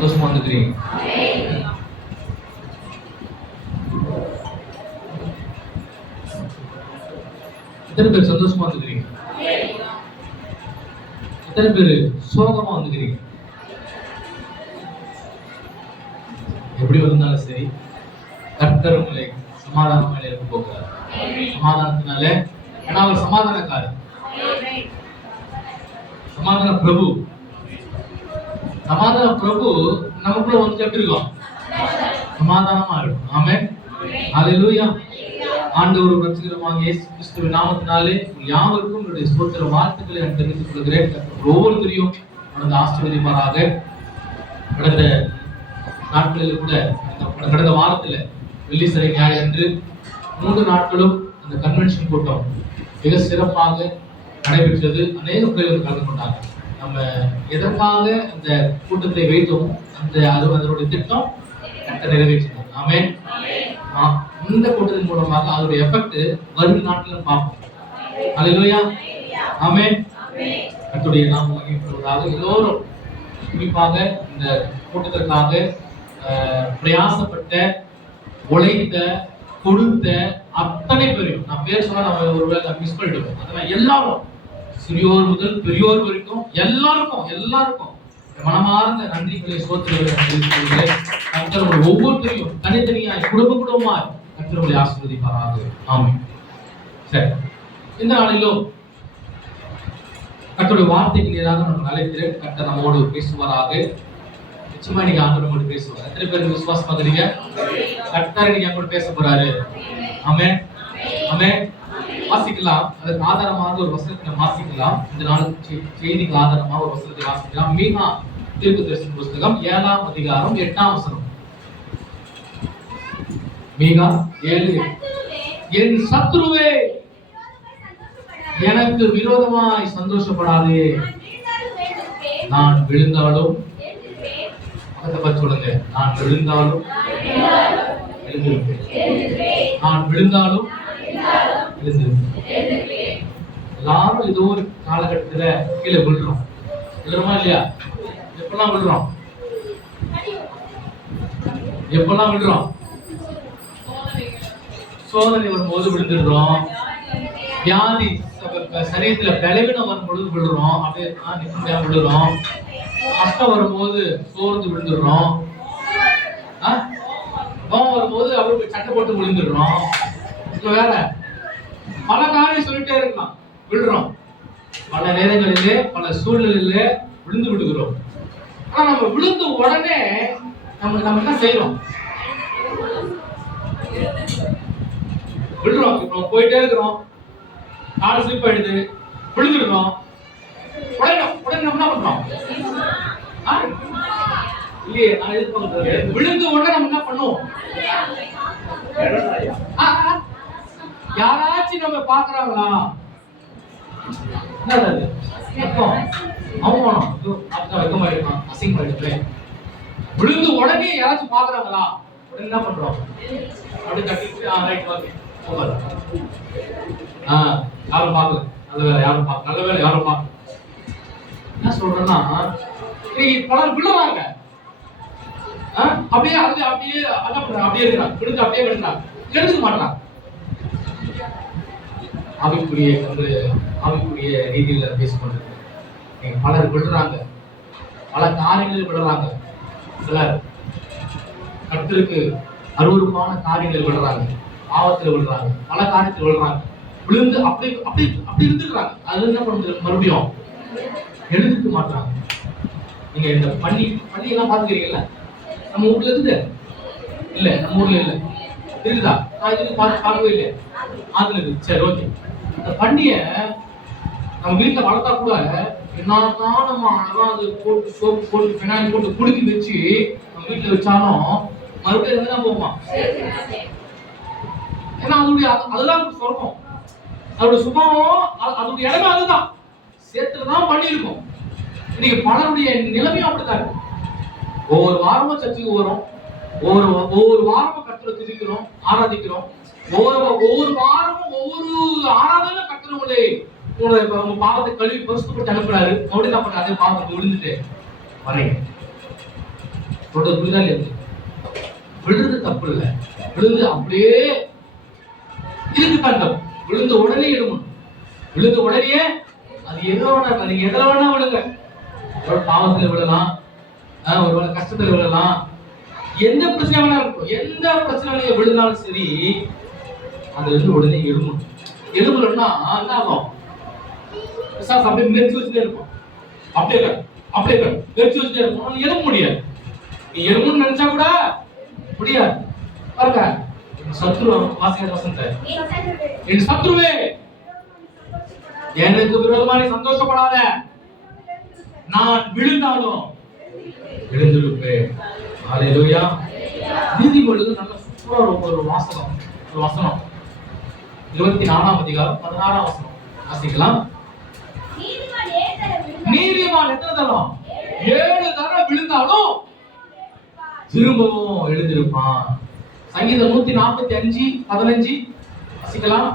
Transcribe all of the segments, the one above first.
சந்தோஷமா வந்துக்கிறீங்க? எத்தனை பேர் சந்தோஷமா வந்துக்கிறீங்க? எத்தனை பேர் சோகமா வந்துக்கிறீங்க? எப்படி வந்தாலும் சரி, கர்த்தர் உங்களை சமாதானம் மேலே இருக்க போகிறார். சமாதானத்தினால, ஏன்னா அவர் சமாதானக்காரர், சமாதான பிரபு. சமாதான பிரபு நமக்குள்ள வந்து எப்படி இருக்கும்? சமாதானமா இருக்கும். ஆமென், ஹல்லேலூயா. ஆண்டவர் ரட்சகருமாகிய இயேசு கிறிஸ்துவின் நாமத்தினாலே யாவருக்கும் என்னுடைய ஸ்தோத்திர வாழ்த்துக்களை நான் தெரிவித்துக் கொள்கிறேன். ஒவ்வொருத்தரையும் கடந்த ஆசீர்வதிப்பாராக. கடந்த நாட்களில் கூட, கடந்த வாரத்துல வெள்ளி சிறை ஞாயிறு அன்று 3 நாட்களும் அந்த கன்வென்ஷன் கூட்டம் மிக சிறப்பாக நடைபெற்றது. அநேக பேர் கலந்து கொண்டாங்க. நம்ம எதற்காக அந்த கூட்டத்தை வைத்தோம், அதனுடைய திட்டம் நிறைவேற்றினோம். ஆமென். இந்த கூட்டத்தின் மூலமாக அதோடைய எஃபெக்ட் வரும் நாட்களில் பார்ப்போம். ஹல்லேலூயா, ஆமென். கர்த்தருடைய நாமம் மகிமைப்படுவதாக. எல்லோரும் குறிப்பாக இந்த கூட்டத்திற்காக பிரயாசப்பட்ட, உழைத்த, கொடுத்த அத்தனை பேரையும் நான் பேர் சொன்னா நம்ம ஒருவேளை மிஸ் பண்ணிடுவோம். அதெல்லாம் எல்லாரும், சிறியோர் முதல் பெரியோர் வரைக்கும் எல்லாருக்கும் மனமார்ந்த நன்றிகளை சோதனைகளை தெரிவித்துள்ளேன். கர்த்தர் ஒவ்வொருத்தரையும் தனித்தனியாய் குடும்பமாய் கர்த்தரை ஆசீர்வதிப்பாராக. ஆமென். சரி, இந்த நாளிலும் கர்த்தருடைய வார்த்தைக்கு நேராக நம்ம அழைக்கிறேன். கர்த்தர் நம்மோடு பேசுவாராக. நிச்சயமா நீங்க ஆண்டவர் நம்மோடு பேசுவார். எத்தனை பேர் விசுவாசம் பண்ணுறீங்க? கர்த்தர் இன்னைக்கு நம்மோடு பேச போறாரு. ஆமென், ஆமென். வாசிக்கலாம். அதற்கு ஆதாரமாக ஒரு வசனத்தை வாசிக்கலாம். இந்த நாள் செய்திக்கு ஆதாரமாக ஒரு வசனத்தை வாசிக்கலாம். மீகா தீர்க்கதரிசன புத்தகம் 7ஆம் அதிகாரம் 8ஆம் வசனம். மீகா 7. என் சத்துருவே, எனக்கு விரோதமாய் சந்தோஷப்படாதே. நான் விழுந்தாலும், சொல்லுங்க, நான் விழுந்தாலும் எழுந்திருப்பேன். நான் விழுந்தாலும் எழுந்திருப்பேன். எல்லாரும் ஏதோ ஒரு காலகட்டத்துல கீழே விழுறோம். விழுறோமா இல்லையா? எப்பெல்லாம் விழுறோம்? சோதனை வரும்போது விழுந்துடுறோம். வியாதி சரீரத்துல பலவீனம் வரும்பொழுது விழுறோம். அப்படியே நிச்சயம் விழுறோம். கஷ்டம் வரும்போது சோர்ந்து விழுந்துடுறோம். கோபம் வரும்போது அவருக்கு சட்டை போட்டு விழுந்துடுறோம். இப்ப வேற பல காரியம் சொல்லிட்டே இருக்கலாம். விழுறோம். பல நேரங்களிலே, பல சூழ்நிலையிலே விழுந்து விடுகிறோம். ஆனா நம்ம விழுந்த உடனே நம்ம என்ன செய்யறோம்? விழுறோம். இப்போ போயிட்டே இருக்கிறோம், கால் ஸ்லிப் ஆயிடுது, விழுந்துடுறோம். உடனே நம்ம என்ன பண்றோம்? இல்லையே, நான் எதிர்பார்க்கிறேன். விழுந்த உடனே நம்ம என்ன பண்ணுவோம்? யாராச்சும் நம்ம பாக்குறாங்களா? என்னது அவமானம், வெக்கமாயிருக்கான், அசிங்கமாயிருக்கேன். விழுந்து உடனே யாராச்சும் பாக்குறாங்களா? உடனே என்ன பண்றோம்? அப்படி கட்டிட்டு யாரும் பார்க்கல, நல்ல வேலை யாரும் பார்க்க, நல்ல வேலை யாரும் பார்க்க. என்ன சொல்றேன்னா, பலர் விழுவாங்க, அப்படியே அப்படியே அப்படியே இருக்கிறாங்க, விழுந்து அப்படியே விழுந்தாங்க, எடுத்துக்க மாட்டாங்க. ஆவிக்குரிய ரீதியில பேசிக்கொண்டிருக்க பலர் விழுறாங்க, பல காரியங்களில் விழுறாங்க. சிலர் கர்த்தருக்கு அருவருப்பான காரியங்கள் விழுறாங்க, பாவத்தில் விழுறாங்க, பல காரியத்தில் விழுறாங்க. விழுந்து அப்படி அப்படி அப்படி இருந்துடுறாங்க. அது என்ன பண்ணுறது? மறுபடியும் எழுந்துக்க மாட்டாங்க. நீங்க இந்த பள்ளி எல்லாம் பாத்துக்கிறீங்கல்ல? நம்ம ஊர்ல இருக்குது இல்ல? நம்ம ஊர்ல இல்ல, இருக்குதா? நான் இது பார்க்கவே இல்லை. ஆத்துல இருக்கு. சரி, ஓகே. அந்த பண்டிய நம்ம வீட்டுல வளர்த்தா கூட என்னதான் நம்ம அழகா அது போட்டு சோப்பு போட்டு பினாயில் போட்டு குடுக்கி வச்சு நம்ம வீட்டுல வச்சாலும் மறுபடியும் இருந்துதான் போகுமா? ஏன்னா அதுதான் சொர்க்கம், அதோட சுபாவம், அதோட இடமே அதுதான். சேர்த்துலதான் பண்ணி இருக்கும். இன்னைக்கு பலருடைய நிலைமையும் அப்படித்தான் இருக்கு. ஒவ்வொரு வாரமும் சர்ச்சுக்கு வரும், ஒவ்வொரு வாரமும் கர்த்தரை துதிக்கிறோம், ஆராதிக்கிறோம். ஒவ்வொரு வாரமும் ஒவ்வொரு ஆராதனை கர்த்தரை உங்க பாவத்தை கழுவி பரிசுத்தப்பட்டு அனுப்புறாரு. மறுபடியும் என்ன பண்றாரு? அதே பாவத்தை விழுந்துட்டு வரையும். சொல்றது புரியுதா இல்லையா? விழுறது தப்பு இல்லை, விழுந்து அப்படியே இதுக்கு விழுந்த உடனே எழுமணும். விழுந்த உடனே அது எதுல வேணா, நீங்க எதுல வேணா விழுங்க. ஒரு பாவத்துல விழலாம், ஒரு கஷ்டத்துல விழலாம், எந்த பிரச்சனை வேணா இருக்கும். எந்த பிரச்சனையில விழுந்தாலும் சரி, அதுல இருந்து உடனே எழுமணும். எழுமணும்னா என்ன ஆகும்? பிசாசு அப்படியே மெரிச்சு வச்சுட்டே இருப்போம். அப்படியே மெரிச்சு வச்சுட்டே இருப்போம். எழும்ப முடியாது. நீ எழுமணும்னு நினைச்சா கூட முடியாது. பாருங்க, சத்ரு வாசிக்கிற வசனத்தை, என் சத்ருவே எனக்கு விரோதமாக சந்தோஷப்படாத, நான் விழுந்தாலும் எழுந்திருப்பேன். ஹல்லேலூயா. நீதிமொழிகள் நல்ல சூப்பரா ஒரு வாசகம், ஒரு வசனம். 24ஆம் அதிகாரம் 16ஆம் வசனம் வாசிக்கலாம். நீதிமான் எத்தனை தரம்? 7 தரம் விழுந்தாலும் திரும்பவும் எழுந்திருப்பான். சங்கீதம் 145:15 வாசிக்கலாம்.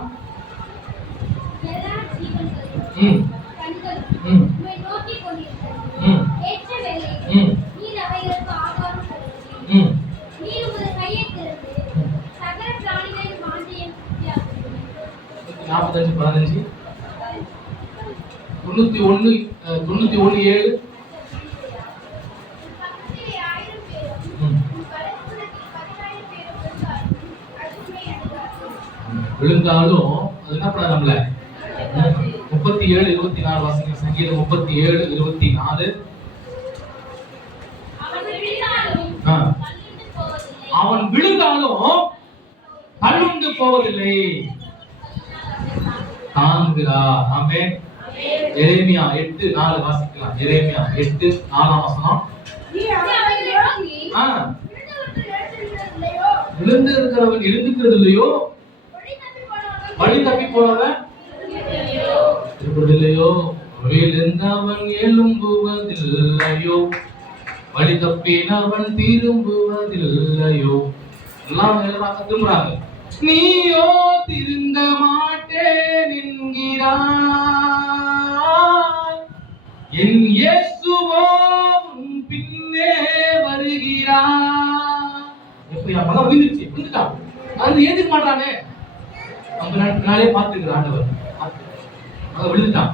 பதினஞ்சு 91:7 விழுந்தாலும் அது என்ன பண்ண நம்மள 37:24 வாசிங்க. சங்கீதம் 37:24. அவன் விழுந்தாலும் தள்ளுண்டு போவதில்லை, தாங்குகிறார். ஆமென். எரேமியா 8:4 வாசிக்கலாம். எரேமியா 8:4 வசனம். விழுந்து இருக்கிறவன் எழுந்துக்கிறது இல்லையோ, வழி தப்பி போனவன் திரும்புவதில்லையோ, விழுந்தவன் எழும்புவதில்லையோ, வழி தப்பினவன் திரும்புவதில்லையோ. எல்லாம் எழுதுறாங்க, திரும்புறாங்க. நீயோ திருந்த மாட்டேன் என்கிறாய், என் இயேசுவோ உன் பின்னே வருகிறார். எப்படி மகன் விழுந்துட்டான், அது ஏத்துக்க மாட்டானே. நம்ம நாளே பார்த்துக்கிறார் ஆண்டவர். அவன் விழுந்துட்டான்,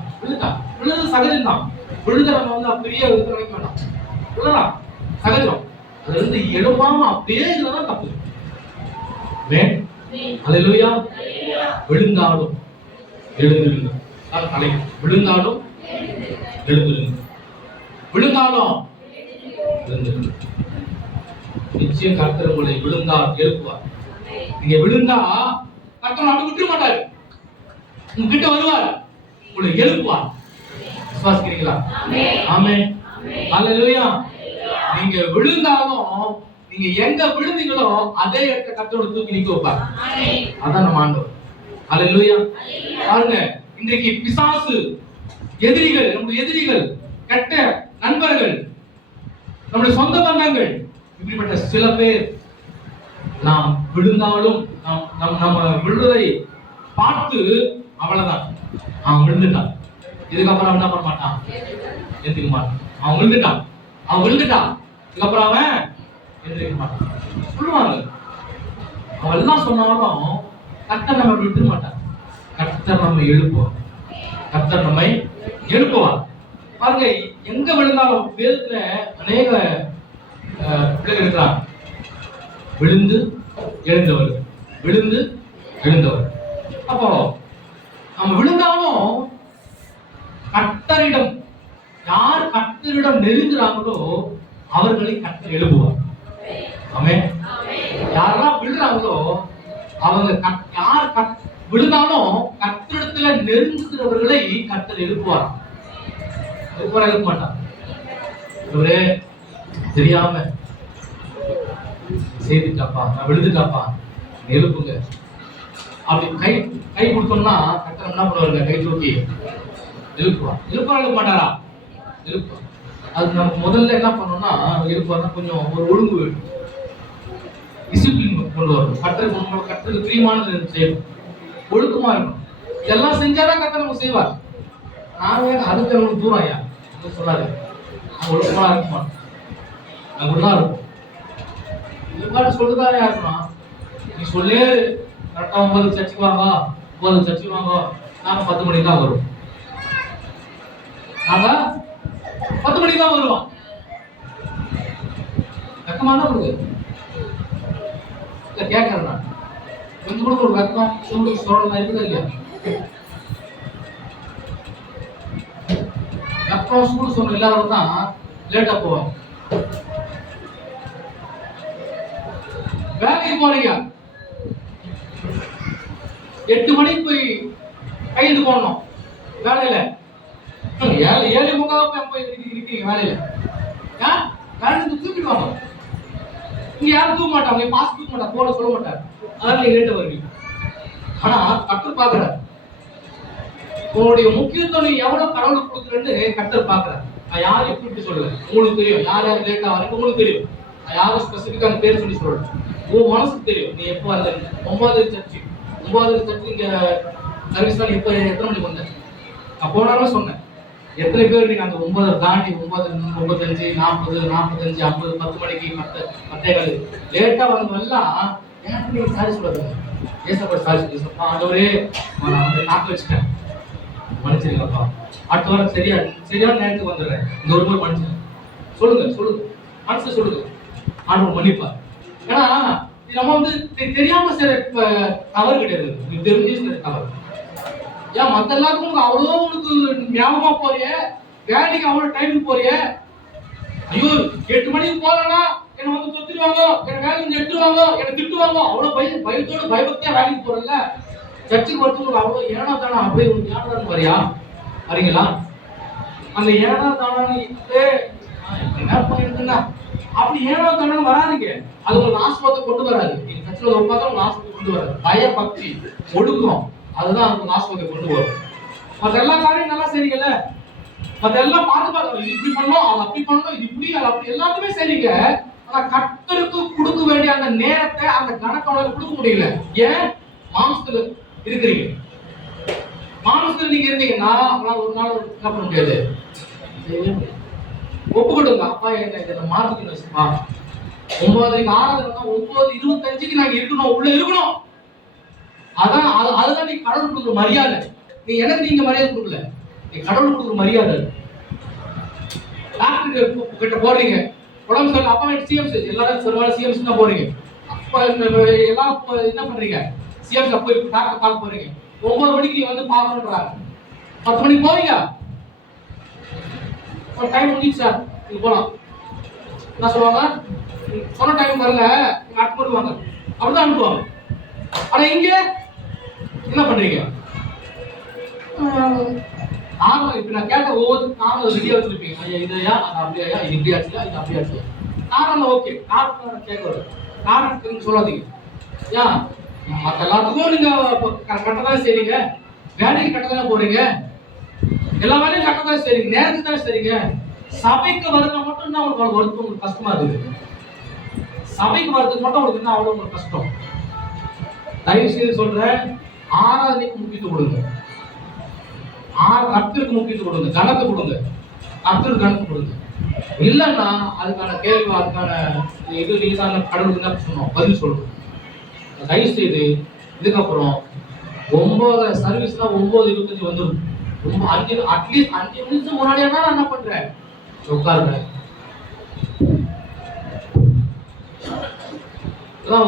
விழுது சகஜம்தான். விழுத நம்ம பெரிய விழுத்த வைக்க வேண்டாம், விழலாம் சகஜம். அது எழுப்பாம அப்படியே இதுதான் தப்பு. ஹல்லேலூயா. விழுந்தாலும் எழுந்திருங்க. விழுந்தாலும் எழுந்திருங்க, விழுந்தாலும் எழுந்திருங்க. நிச்சயம் கர்த்தர் உங்களை விழுந்தால் எழுப்புவார். நீங்க விழுந்தா கர்த்தர் அப்படி விட்டுற மாட்டாரு, உங்ககிட்ட வருவார், உங்களை எழுப்புவார். விசுவாசிக்கிறீங்களா? ஆமென். ஹல்லேலூயா. நீங்க விழுந்தாலும் நீங்க எங்க விழுந்தீங்களோ அதே இடத்தை கர்த்தரோட தூக்கி நிக்க வைப்பார். அதான் நம்ம ஆண்டவர். ஹல்லேலூயா. பாருங்க, இன்றைக்கு பிசாசு, எதிரிகள், நம்முடைய எதிரிகள், கெட்ட நண்பர்கள், நம்முடைய சொந்த பந்தங்கள், இப்படிப்பட்ட சில பேர் நாம் விழுந்தாலும் நம்ம விழுவதை பார்த்து அவ்வளவுதான், அவன் விழுந்துட்டான், இதுக்கப்புறம் என்ன பண்ண மாட்டான், ஏத்துக்க மாட்டான். அவன் விழுந்துட்டான், இதுக்கப்புறம் அவன் எந்திரிக்க மாட்டான் சொல்லுவாங்க. அவன் எல்லாம் சொன்னாலும் கர்த்தர் நம்ம விட்டுற மாட்டான். கர்த்தர் நம்மை எழுப்புவார். பாருங்க, எங்க விழுந்தாலும் வேதத்துல அநேக பிள்ளைகள் இருக்கிறாங்க. விழுந்து எழுந்தவர். அப்போ நம்ம விழுந்தாலும் கர்த்தரிடம், யார் கர்த்தரிடம் நெருங்குறாங்களோ அவர்களை கர்த்தர் எழுப்புவார். ஆமென். யாரெல்லாம் விழுறாங்களோ அவங்க யார் விழுந்தாலும் கர்த்தரிடத்துல நெருங்குகிறவர்களை கர்த்தர் எழுப்புவார். எழுப்ப மாட்டார். இவரே தெரியாம செய்துட்டாப்பா, நான் விழுந்துட்டாப்பா, எழுப்புங்க அப்படி கை கொடுத்தோம்னா கர்த்தர் என்ன பண்ணுவாருங்க, கை தூக்கி எழுப்புவார். எழுப்ப மாட்டாரா? எழுப்புவார். அது நமக்கு முதல்ல என்ன பண்ணணும்னா, எழுப்புவார்னா கொஞ்சம் ஒரு ஒழுங்கு வேணும், டிசிப்ளின் கொண்டு வரணும். கர்த்தருக்கு பிரியமானது செய்யணும், ஒழுக்கமா இருக்கணும். இதெல்லாம் செஞ்சாதான் கர்த்தர் நம்ம செய்வார். நாங்க அதுக்கு நமக்கு தூரம் ஐயா சொல்லாது, ஒழுக்கமா இருக்க மாட்டோம், இருக்கும். சொல்லுதானே இருக்கணும். நீ சொல்லு கரெக்டா 9 சர்ச்சுக்கு வாங்க, 9 சர்ச்சுக்கு வாங்க, நாங்க 10 மணிக்கு தான் வருவோம். நாங்க 10 மணிக்கு தான் வருவோம். வெக்கமா தான் கொடுக்கு இல்ல கேட்கறேன். நான் கொஞ்சம் கூட ஒரு வெக்கம் சூடு சோழலாம் இருக்குதா இல்லையா? வெக்கம் சூடு சோழம் இல்லாதவங்க தான் லேட்டா போவாங்க. வேலைக்கு போறீங்க, 8 மணிக்கு போய் கைது போடணும் வேலையில. 7:45 போய் இருக்கீங்க வேலையில. வேலை தூக்கிடுவாங்க. இங்க யாரும் தூக்க மாட்டாங்க, பாஸ் தூக்க மாட்டாங்க, போட சொல்ல மாட்டாங்க. அதனால நீங்க லேட்டா வருவீங்க. ஆனா கர்த்தர் பாக்குறாரு உங்களுடைய முக்கியத்துவம் நீ எவ்வளவு கடவுளுக்கு கொடுக்குறேன்னு கர்த்தர் பாக்குறாரு. நான் யாரும் எப்படி சொல்லல, உங்களுக்கு தெரியும். யார் யார் லேட்டா வரீங்க உங்களுக்கு தெரியும். நான் யாரும் ஸ்பெசிபிக்கா அந்த பேர் சொல்லி சொல்றேன். உன் மனசுக்கு தெரியும் நீ எப்போ வந்த. 9 சர்ச்சு இங்க சர்வீஸ் தான். எப்போ எத்தனை மணிக்கு வந்தேன்? நான் போனாலும் சொன்னேன். எத்தனை பேர் நீங்க அந்த 9 தாண்டி 9:35 40 45 50 10 மணிக்கு 10 லேட்டா வந்தவெல்லாம் எனக்கு நீங்க சாரி சொல்லுங்க. ஏசப்பா சாரி சொல்லுப்பா, ஆண்டவரே நான் வந்து நாக்கு வச்சுட்டேன், மன்னிச்சிருங்கப்பா. அடுத்த வாரம் சரியான நேரத்துக்கு வந்துடுறேன், இந்த ஒரு முறை மன்னிச்சிருங்க சொல்லுங்க மனசு சொல்லுங்க. ஆண்டவர் மன்னிப்பார். ஏன்னா நம்ம வந்து தெரியாம சில தவறு கிடையாது, இது தெரிஞ்சு சில தவறு. ஏன் மத்த எல்லாருக்கும் அவ்வளோ உனக்கு ஞாபகமா போறிய, வேலைக்கு அவ்வளவு டைமுக்கு போறிய. ஐயோ 8 மணிக்கு போறேன்னா என்ன வந்து தொத்திடுவாங்க, என்ன வேலைக்கு எடுத்துருவாங்க, என்ன திட்டுவாங்க, அவ்வளவு பயத்தோடு பயபக்தியா வேலைக்கு போறல. சர்ச்சுக்கு வரதுக்கு அவ்வளவு ஏனா தானா அப்படியே ஒரு ஏனா தான் வரியா வரீங்களா? அந்த ஏனா தானு என்ன பண்ணிருக்குன்னா அப்படி ஏனோ தானு வராதுங்க. அது உங்களுக்கு ஆஸ்பத்திரி கொண்டு வராது. நீங்க சர்ச்சில் உட்காந்து உங்களுக்கு ஆஸ்பத்திரி கொண்டு வராது. பயபக்தி ஒடுக்கம் அதுதான் உங்களுக்கு ஆஸ்பத்திரி கொண்டு வரும். மற்ற எல்லா காரியம் நல்லா செய்றீங்கல்ல, மற்ற எல்லாம் பார்த்து இது இப்படி பண்ணணும், அது அப்படி பண்ணணும், இது இப்படி அது அப்படி எல்லாத்தையுமே செய்றீங்க. ஆனா கர்த்தருக்கு கொடுக்க வேண்டிய அந்த நேரத்தை அந்த கணக்கோட கொடுக்க முடியல. ஏன்? மாம்சத்துல இருக்கிறீங்க. மாம்சத்துல நீங்க இருந்தீங்கன்னா ஒரு நாள் என்ன பண்ண முடியாது. ஒப்புக்கொடுங்க, அப்பா என்ன மாத்திக்கணும்ப்பா. 9:00 ஆராதனை 9:25 நாங்க இருக்கணும், உள்ள இருக்கணும். அதான் அதுதான் நீ கடவுள் கொடுக்குற மரியாதை. நீ எனக்கு நீங்க மரியாதை கொடுக்கல, நீ கடவுள் கொடுக்குற மரியாதை. டாக்டர் கிட்ட போறீங்க, உடம்பு சரியில்லை, அப்பா சிஎம்சி எல்லாரும் சொல்லுவாங்க, சிஎம்சி தான் போறீங்க. அப்ப எல்லாம் என்ன பண்றீங்க? சிஎம்சி அப்ப டாக்டர் பார்க்க போறீங்க. 9 மணிக்கு நீ வந்து பார்க்கணுன்றாங்க, 10 மணிக்கு போவீங்க. ஒரு டைம் முடிஞ்சிச்சு சார், நீங்க போலாம். என்ன சொல்லுவாங்க? சொன்ன டைம் வரல, நீங்க அட் பண்ணுவாங்க, அப்படிதான் அனுப்புவாங்க. ஆனா இங்க என்ன பண்றீங்க? இப்ப நான் கேட்ட ஒவ்வொரு நானும் ரெடியா வச்சிருப்பீங்க. ஐயா இதையா, அது அப்படியா, இது இப்படி ஆச்சுயா, இது அப்படி ஆச்சுயா. காரணம் ஓகே, காரணம் கேட்க காரணம் நீங்க சொல்லாதீங்க. ஏன் மற்ற எல்லாத்துக்கும் நீங்க கரெக்டாக செய்றீங்க, வேலைக்கு கரெக்டாக போறீங்க, எல்லா வேலையும் கரெக்டாக செய்றீங்க, நேரத்துக்கு தான் செய்றீங்க. சபைக்கு வரது மட்டும் தான் உங்களுக்கு வருது, உங்களுக்கு கஷ்டமா இருக்குது. சபைக்கு வர்றதுக்கு மட்டும் உங்களுக்கு என்ன அவ்வளவு உங்களுக்கு கஷ்டம். தயவு செய்து சொல்றேன், ஆராதனைக்கு முக்கியத்துவம் கொடுங்க, கர்த்தருக்கு முக்கியத்துவம் கொடுங்க, கணக்கு கொடுங்க, கர்த்தருக்கு கணக்கு கொடுங்க. இல்லைன்னா அதுக்கான கேள்வி, அதுக்கான இது நீங்க கடவுளுக்கு என்ன சொன்னோம் பதில் சொல்லணும். தயவு செய்து இதுக்கப்புறம் 9 சர்வீஸ்னா 9:25 வந்துடும். 5 அட்லீஸ்ட் 5 நிமிஷம் முன்னாடியே நான் என்ன பண்றேன், உட்காருங்க.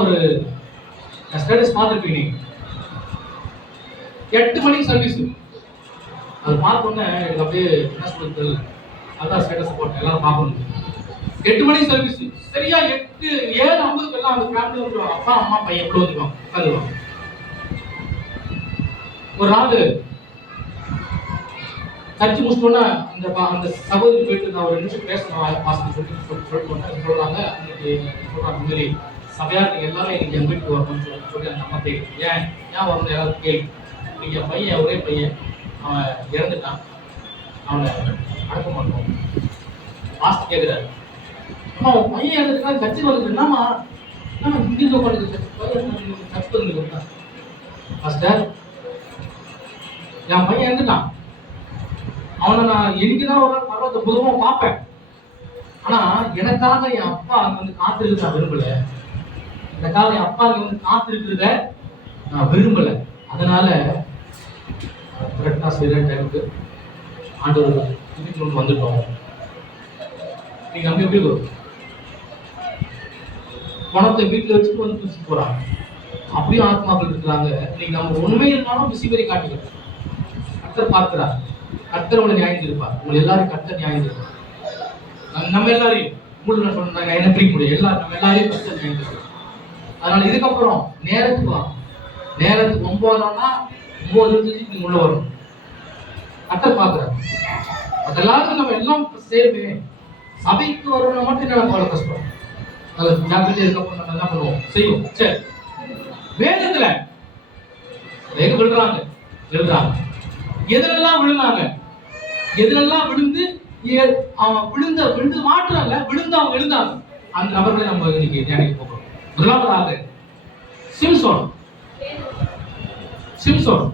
ஒரு ஸ்டேட்டஸ் பார்த்துருப்பீங்க, 8 மணிக்கு சர்வீஸ். அது பார்த்தோன்னே எனக்கு அப்படியே என்ன சொல்றது, அதான் ஸ்டேட்டஸ் போட்டேன், எல்லாரும் பார்க்கணும். 8 மணிக்கு சர்வீஸ், சரியா 7:50 எல்லாம் அந்த ஃபேமிலி வந்துருவாங்க, அப்பா அம்மா பையன் எப்படி வந்துருவாங்க, உட்காந்துருவாங்க. ஒரு நாள் சர்ச்சு முடிச்சோன்னா அந்த சகோதரி போயிட்டு நான் ஒரு நிமிஷம் பேசணும் பாசம் சொல்லிட்டு சொல்றாங்க. அன்னைக்கு சொல்றாங்க, இந்த மாதிரி சபையார் நீங்க எல்லாரும் இன்னைக்கு என் வீட்டுக்கு வரணும்னு சொல்லி அந்த அம்மா கேள்வி. ஏன் வரணும் ஏதாவது கேள்வி. இன்னைக்கு என் பையன் ஒரே பையன், அவன் இறந்துட்டான், அவனை அடக்க மாட்டோம். மாஸ்டர் கேட்கிறாரு, அம்மா அவன் பையன் இறந்துட்டான், சர்ச்சுக்கு வந்து என்னமா இங்கிருந்து உட்காந்து சர்ச்சுக்கு வந்து கொடுத்தான். மாஸ்டர் என் பையன் இறந்துட்டான், அவனை நான் என்னைக்குதான் ஒரு பரவத்தை பொதுவாக பார்ப்பேன். ஆனா எனக்காக என் அப்பா அங்க வந்து காத்திருக்கு நான் விரும்பல. இந்த காலை அப்பா வந்து காத்திருக்கிறத நான் விரும்பல. அதனால கரெக்டா சரியான டைமுக்கு ஆண்டவர் வீட்டுக்கு வந்துட்டோம். நீங்க அங்க எப்படி வரும்? பணத்தை வீட்டுல வச்சுட்டு வந்து பிடிச்சிட்டு போறாங்க. அப்படியும் ஆத்மாக்கள் இருக்கிறாங்க. இன்னைக்கு நம்ம உண்மை இருந்தாலும் பிசிபரி காட்டுகிறோம். கர்த்தர் பார்க்கிறார். கர்த்தர் உங்களை நியாயம் இருப்பார். உங்களை எல்லாரும் கர்த்தர் நியாயம் இருப்பார். நம்ம எல்லாரையும் உங்களுக்கு நான் சொன்னாங்க என்ன பிடிக்க முடியும். நம்ம எல்லாரையும் கர்த்தர் நியாயம் இருப்பார். அதனால இதுக்கப்புறம் நேரத்துக்கு வாங்க. நேரத்துக்கு 9 9 உள்ள வரும். கர்த்தர் பார்க்கிறார். அதெல்லாம் நம்ம எல்லாம் சேர்ந்து சபைக்கு வரணும் மட்டும் என்ன போல கஷ்டம். அதில் ஜாக்கிரதையா இருக்கப்போ நம்ம என்ன பண்ணுவோம் செய்வோம். சரி, வேதத்துல எங்க விழுறாங்க எழுதுறாங்க. எதுலெல்லாம் விழுந்தாங்க, எதுலெல்லாம் விழுந்து விழுந்து மாற்றாங்க, விழுந்து அவங்க எழுந்தாங்க. அந்த நபர்களை நம்ம இன்னைக்கு தியானிக்க போகிறோம். முதலாவதாக சிம்சோன். சிம்சோன்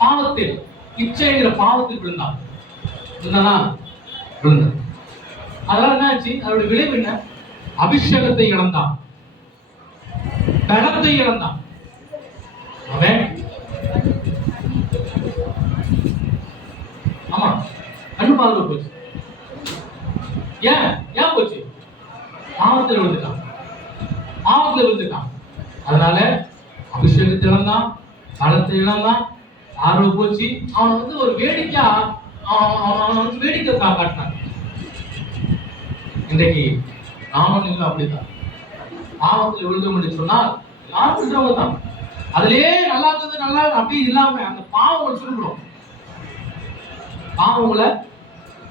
பாவத்தில், இச்சைங்கிற பாவத்தில் விழுந்தான். விழுந்தான். அதனால என்ன ஆச்சு? அவருடைய விளைவு என்ன? அபிஷேகத்தை இழந்தான், பலத்தை இழந்தான். அவன் ஆமா கண்ணு பார்வை போச்சு. ஏன் போச்சு? பாவத்தில் விழுந்துட்டான். பாவத்தில் விழுந்துட்டான். அதனால அபிஷேகத்தை இழந்தான், பலத்தை இழந்தான், பார்வை போச்சு. அவன் வந்து ஒரு வேடிக்கையா அவன் வந்து வேடிக்கை காட்டினான். இன்றைக்கு நானும் அப்படித்தான். பாவத்தில் விழுந்தோம் என்று சொன்னால் யாரும் விழுந்தவங்க தான். அதுலயே நல்லா இருந்தது, நல்லா அப்படி இல்லாம அந்த பாவங்களை சுருக்கணும். பாவங்களை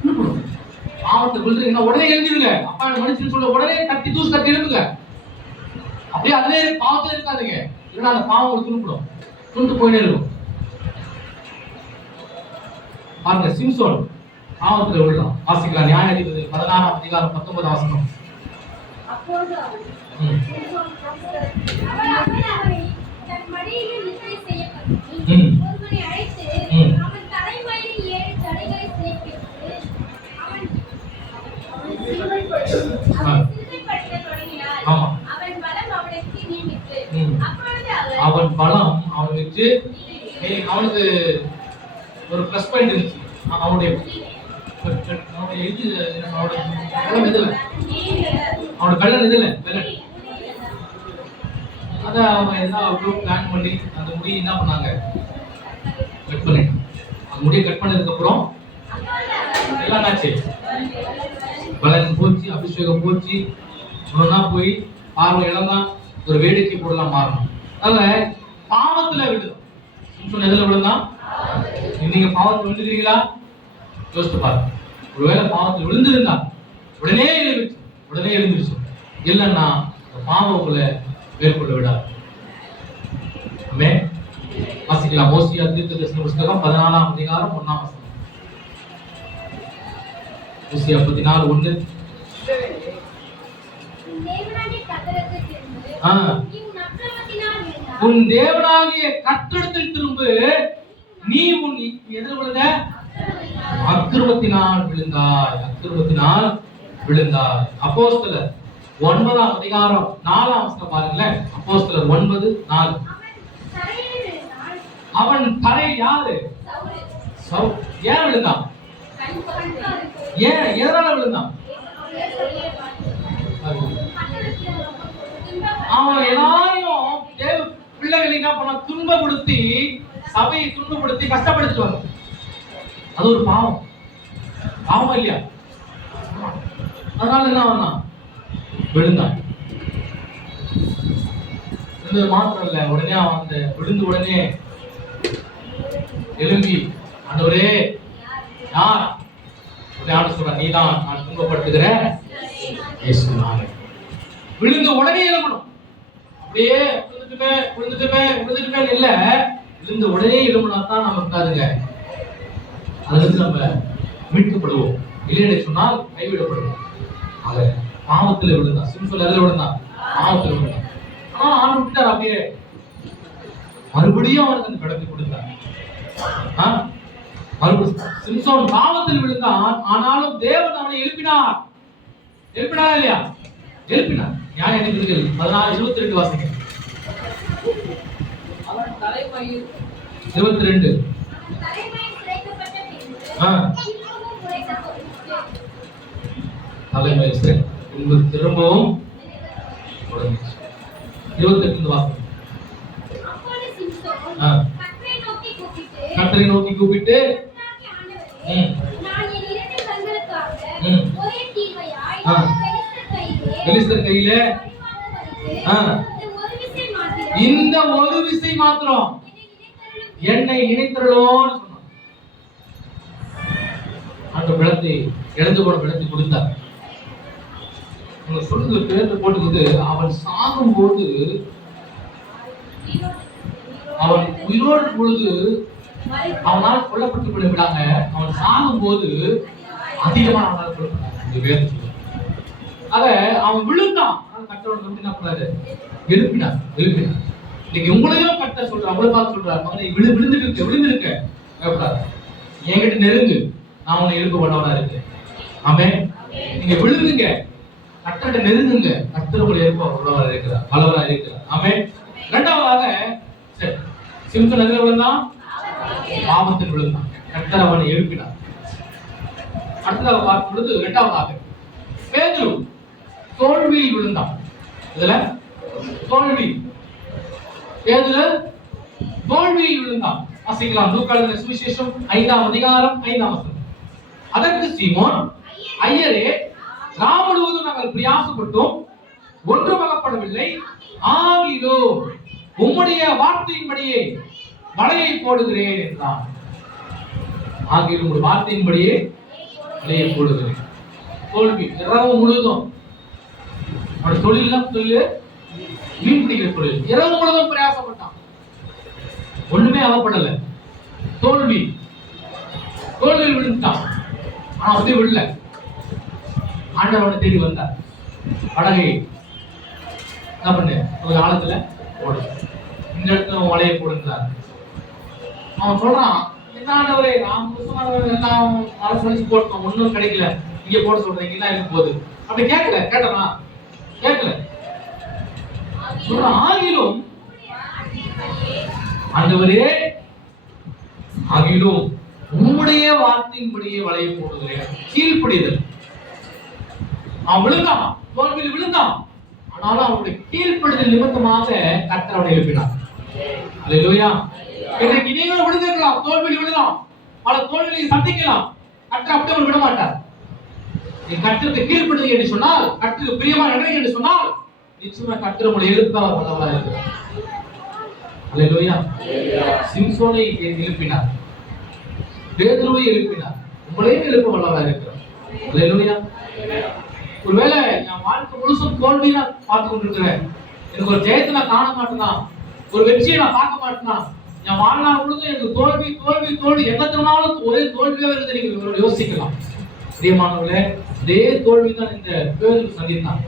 சுருக்கணும். பாவத்தை விழுந்துருங்க உடனே எழுதிடுங்க. அப்பா மனுஷன் சொல்ல உடனே கட்டி தூசு கட்டி எழுதுங்க. அப்படியே அதுல பாவத்துல இருக்காதுங்க. இல்லைன்னா அந்த பாவங்களை துணுக்கணும். துண்டு போயிட்டே இருக்கும். பாருங்க, சிம்சோன் பாவத்துல விழுலாம். வாசிக்கலாம். நியாயாதிபதி 16ஆம் அதிகாரம் 19ஆம் வசனம். அப்பொழுது அவன் அவனை தன் மடியில் நித்திரை செய்யப்பட்டு ஒருவனை அழைத்து அவன் தலைமயிலில் 7 ஜடைகளை சிறைப்பித்து அவன் சிறுமைப்படுத்த தொடங்கினார். அவன் பலம் அவனுக்கு நீங்கிற்று. அப்பொழுது அவன் பலம் அவனுக்கு அவனுக்கு ஒரு பிளஸ் பாயிண்ட் இருந்துச்சு. அவனுடைய இது அவனோட கல்லன் இதுல அத அவன் என்ன பிளான் பண்ணி அந்த முடியை என்ன பண்ணாங்க, கட் பண்ணிட்டு அந்த முடியை கட் பண்ணதுக்கு அப்புறம் எல்லாம் என்னாச்சு? பலன் போச்சு, அபிஷேகம் போச்சு, ஒன்னா போய் பார்வை இழந்தான், ஒரு வேடிக்கை பொருளா மாறணும். அதனால பாவத்துல விடுதோம். எதுல விழுந்தான்? நீங்க பாவத்தில் விழுந்துக்கிறீங்களா? யோசித்து பாருங்க. ஒருவேளை பாவத்தில் விழுந்திருந்தா உடனே எழுந்துருச்சு. இல்லைன்னா பாவம் உங்களை மேற்கொள்ள விடாது. வாசிக்கலாம். ஓசியா தீர்க்கதரிசன புத்தகம் 14ஆம் அதிகாரம் 1ஆம் வசனம். ஓசியா 14:1. உன் தேவனாகிய கர்த்தரிடத்தில் திரும்பு, நீ உன் எதில் விழுந்த? அக்கிரமத்தினால் விழுந்தாய். அப்போஸ்தலர் 9ஆம் அதிகாரம் 4ஆம் வசனம் பாருங்களேன். அப்போஸ்தலர் 9:4. அவன் தரை யாரு? சவுல். ஏன் விழுந்தான்? எதனால விழுந்தான்? அவன் எல்லாரையும் தேவ பிள்ளைகளை என்ன பண்ண துன்பப்படுத்தி, சபையை துன்பப்படுத்தி கஷ்டப்படுத்திட்டு வந்தான். அது ஒரு பாவம் இல்லையா? அதனால என்ன பண்ணா? விழுந்தான். மாத்திரம் இல்ல, உடனே அவன் அந்த விழுந்து உடனே எழும்பி, ஆண்டவரே யார்? சொல்றான், நீதான் நான் துன்பப்படுத்துகிற இயேசு நானே. விழுந்து உடனே எழும்பணும். அப்படியே விழுந்துட்டுமே இல்ல, விழுந்து உடனே எழும்பினா தான் நம்ம இருக்காதுங்க. அதிலிருந்து நம்ம மீட்கப்படுவோம். இல்லைன்னு சொன்னால் கைவிடப்படுவோம். ஆக பாவத்தில் விழுந்தான். சிம்சோன் எதில் விழுந்தான்? பாவத்தில் விழுந்தான். ஆனா ஆண்டு விட்டார். அப்படியே மறுபடியும் அவனுக்கு அந்த கடத்தை கொடுத்தார். சிம்சோன் பாவத்தில் விழுந்தான். ஆனாலும் தேவன் அவனை எழுப்பினார் இல்லையா? எழுப்பினார். நியாய நியாயாதிபதிகள் 14:22 வாசிங்க. அவன் தலைமயிர் 22. தலைமையில் சிரைக்கப்பட்ட பின்பு ஆ. திரும்பவும் உடைக்கப்பட்டு தலைமையில் சிறை பின்பு திரும்பவும் உடைஞ்சிச்சு. 28 வாசிங்க. அப்பொழுது சிம்சோன் ஆ. கர்த்தரை நோக்கி கூப்பிட்டு கர்த்தரை நோக்கி கூப்பிட்டு கர்த்தராகிய ஆண்டவரே, நான் என் இரண்டு கண்களுக்காக ஒரே தீர்வையாய் ஆ. பெலிஸ்தர் கையிலே ஆ. இந்த ஒரு விசை மாத்திரம் என்னை இணைத்தருளோன்னு சொன்னான். அந்த பிளத்தை இழந்து போன பிளத்தை கொடுத்தார். உங்க சொல்லுங்க பேர்ல போட்டுக்கிட்டு அவன் சாகும் போது அவன் உயிரோடு பொழுது அவனால் கொல்லப்பட்டு விடாங்க. அவன் சாகும் போது அதிகமா அவனால் கொல்லப்பட்டான். அத அவன் விழுந்தான். கர்த்தரோட வந்து என்ன பண்ணாரு? எழுப்பினார். இன்னைக்கு உங்களையும் கர்த்தர் சொல்றார், உங்களை பார்த்து சொல்றார், மகனே விழுந்திருக்க பயப்படாத, என்கிட்ட நெருங்கு, நான் உன்னை எழுப்ப வல்லவனா இருக்கேன். ஆமென். நீங்க விழுந்துங்க, கர்த்தர்கிட்ட நெருங்குங்க, கர்த்தர் உங்களை எழுப்ப வல்லவரா இருக்கிறார். ஆமென். இரண்டாவதாக சரி, சிம்சன் எதிர விழுந்தான், பாவத்தில் விழுந்தான். கர்த்தர் அவனை எழுப்பினார். அடுத்ததாக பார்க்கும் பொழுது இரண்டாவதாக பேதுரு தோல்வியில் விழுந்தான். இதுல தோல்வி, பேதுரு தோல்வியில் விழுந்தான். வாசிக்கலாம் லூக்கா எழுதின சுவிசேஷம் 5ஆம் அதிகாரம் 5ஆம் வசனம். அதற்கு சீமோன், ஐயரே, நாம் முழுவதும் நாங்கள் பிரயாசப்பட்டோம், ஒன்றும் அகப்படவில்லை, ஆகிலும் உம்முடைய வார்த்தையின்படியே வலையை போடுகிறேன் என்றான். ஆகிலும் ஒரு வார்த்தையின்படியே வலையை போடுகிறேன். தோல்வி இரவு முழுவதும் அவனுடைய தொழில் மீன் பிடிக்கிற தொழில். இரவு முழுவதும் பிரயாசப்பட்டான், ஒண்ணுமே அகப்படல. தோல்வியில் விழுந்தான். ஆனா அப்படி விடல. ஆண்டவனை தேடி வந்தார். படகை என்ன பண்ணு, ஒரு ஆழத்துல போடு, இந்த இடத்துல வலையை போடுங்கிறார். அவன் சொல்றான், என்ன ஆண்டவரே, நான் எல்லாம் அரசு போட்டோம், ஒன்னும் கிடைக்கல, இங்க போட சொல்றேன், இங்க இருக்க போகுது. அப்படி கேட்கல. சொல்றான், ஆகிலும் ஆண்டவரே, ஆகிலும் உம்முடைய வார்த்தையின்படியே வலையை போடுகிறேன். கீழ்ப்படிதல். அவன் விழுந்தான், தோல்வியில் விழுந்தான். ஆனாலும் அவனுடைய கீழ்ப்படிதல் நிமித்தமாக கர்த்தர் அவனை எழுப்பினார். அல்லேலூயா. இன்னைக்கு நீங்களும் விழுந்திருக்கலாம், தோல்வியில் விழலாம், பல தோல்விகளை சந்திக்கலாம். கர்த்தர் அப்படியே விட மாட்டார். நீ கர்த்தருக்கு கீழ்ப்படிதல் என்று சொன்னால், கர்த்தருக்கு பிரியமா நடங்க என்று சொன்னால், நிச்சயமா கர்த்தர் உங்களை எழுப்ப வல்லவராக இருக்கிறார். அல்லேலூயா. சிம்சோனை எழுப்பினார், பேதுருவை எழுப்பினார், உங்களையும் எழுப்ப வல்லவராக இருக்கிறார். அல்லேலூயா. ஒருவேளை என் வாழ்க்கை முழுசும் தோல்வி நான் பார்த்து கொண்டிருக்கிறேன், எனக்கு ஒரு ஜெயத்தை நான் காண மாட்டேனா, ஒரு வெற்றியை நான் பார்க்க மாட்டேனா, என் வாழ்நாள் முழுதும் எனக்கு தோல்வி எங்க திரும்பினாலும் ஒரே தோல்வியாக இருந்து நீங்க யோசிக்கலாம். பிரியமானவர்களே, அதே தோல்வி தான் இந்த பேதுரு சந்தித்தான்.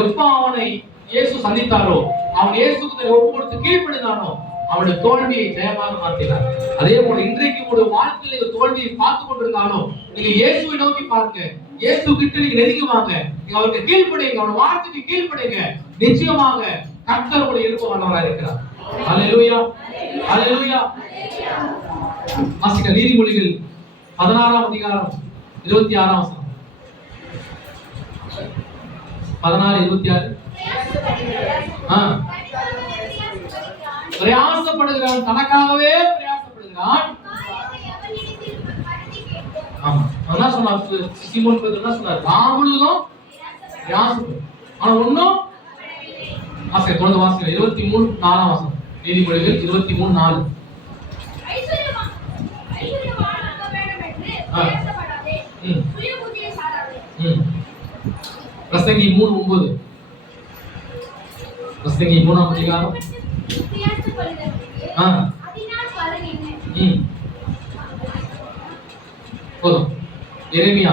எப்ப அவனை இயேசு சந்தித்தாரோ, அவன் இயேசுக்கு ஒப்பு கொடுத்து கீழ்ப்படினானோ, அவனுடைய தோல்வியை ஜெயமாக மாற்றினார். அதே போல இன்றைக்கு ஒரு வாழ்க்கையில தோல்வியை பார்த்து கொண்டிருந்தாலும், நீங்க இயேசுவை நோக்கி பாருங்க, இயேசு கிட்ட நீங்க நெருங்கி வாங்க, நீங்க அவருக்கு கீழ்ப்படிங்க, அவருடைய வார்த்தைக்கு கீழ்ப்படிங்க, நிச்சயமாக கர்த்தர் உங்களை எழுப்ப வல்லவராக இருக்கிறார். அல்லேலூயா. வாசிக்க நீதிமொழிகள் 16ஆம் அதிகாரம் 26ஆம் வசனம். 16:26. பிரயாசப்படுகிறான், தனக்காகவே பிரயாசப்படுகிறான். ஆமா, என்ன சொன்னார் சீமோன் பேதுரு? என்ன சொன்னார்? நான் முழுவதும் பிரயாசப்படும், ஆனா ஒண்ணும் வாசிக்க தொடர்ந்து வாசிக்க 23:4ஆம் வசனம். நீதிமொழிகள் 23:4. பிரசங்கி 3:9. பிரசங்கி 3ஆம் அதிகாரம். போதும். எரேமியா